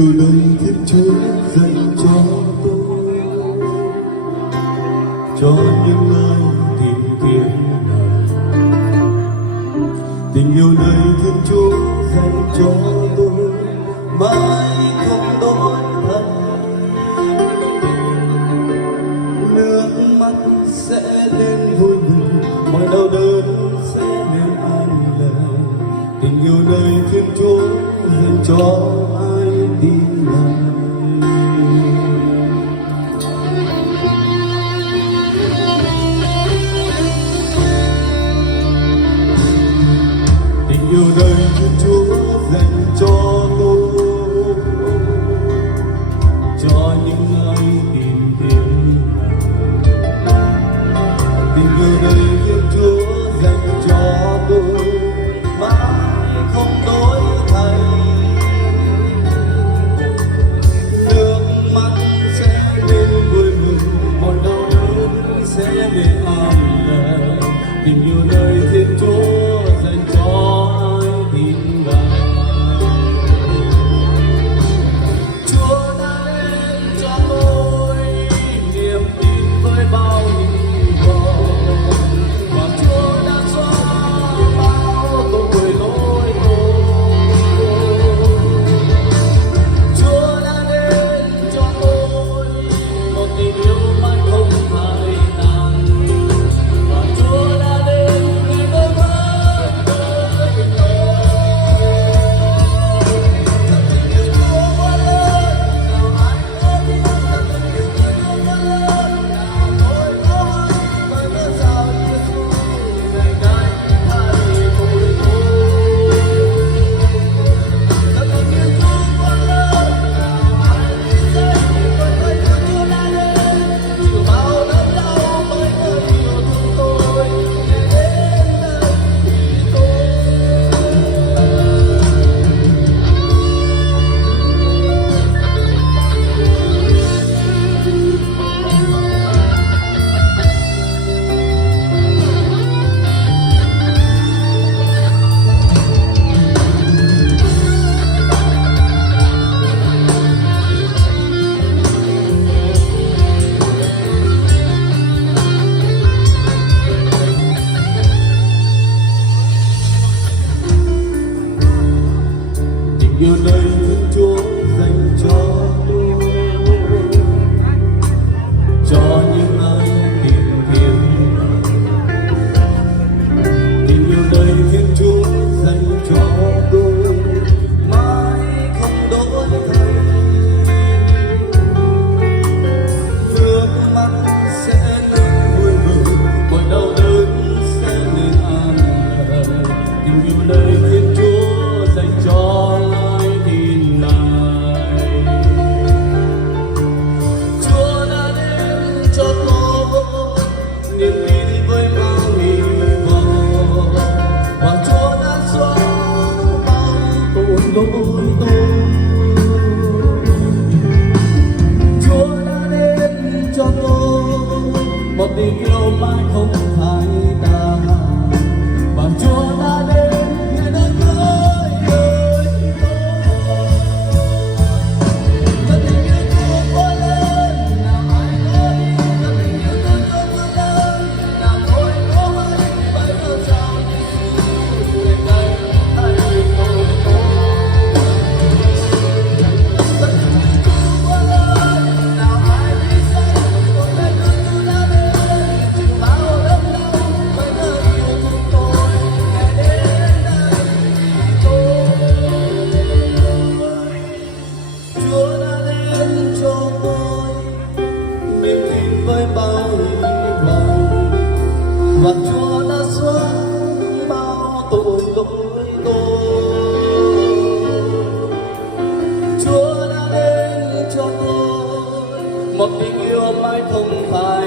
yêu lời Thiên Chúa dành cho tôi, cho những ai tìm kiếm Ngài. Tình yêu lời Thiên Chúa dành cho tôi mãi không đổi thay. Nước mắt sẽ lên vui mừng, mọi đau đớn sẽ lên an lạc. Tình yêu lời Thiên Chúa dành cho ai tin Ngài. Tình yêu lời Thiên Chúa dành cho tôi, cho những ai tìm kiếm Ngài. Tình yêu lời Thiên Chúa dành cho tôi mãi không đổi thay. Nước mắt sẽ lên vui mừng, mọi đau đớn sẽ lên an lạc. Tình yêu lời Thiên Chúa dành cho ai tin Ngài. Chúa đã đến cho tôi niềm tin với bao hy vọng, và Chúa đã xóa bao tội lỗi tôi. Chúa đã đến cho tôi một tình yêu mãi không phai tàn, và Chúa đã đến để tôi vẫn với tôi. Thật tình yêu Chúa quá lớn, nào ai có biết. Thật tình yêu Chúa quá lớn, nào tôi có hay bởi cớ sao Giêsu ngày nay thay tôi thôi. Thật tình yêu Chúa quá lớn, nào ai biết rằng bởi cớ Chúa đã đến chịu bao đớn đau bởi cớ yêu thương tôi, để đến đây vì tôi. Tình yêu lời Thiên Chúa dành cho tôi, cho những ai tìm kiếm Ngài. Tình yêu lời Thiên Chúa dành cho tôi mãi không đổi thay. Nước mắt sẽ lên vui mừng, mọi đau đớn sẽ lên an lạc. Tình yêu lời Thiên Chúa dành cho ai tin Ngài. Chúa đã đến cho tôi niềm tin với bao hy vọng, và Chúa đã xóa bao tội lỗi tôi. Chúa đã đến cho tôi một tình yêu mãi không phai tàn, và Chúa đã đến để đến với tôi. Thật tình yêu Chúa quá lớn, nào ai có biết. Thật tình yêu Chúa quá lớn, nào tôi có hay bởi cớ sao Giêsu ngày nay thay tôi thôi. Thật tình yêu Chúa quá lớn, nào ai biết rằng bởi cớ Chúa đã đến chịu bao đớn đau bởi cớ yêu thương tôi, để đến đây vì tôi. Chúa đã đến cho tôi niềm tin với bao hy vọng, và Chúa đã xóa bao tội lỗi tôi. Chúa đã đến cho tôi một tình yêu mãi không phai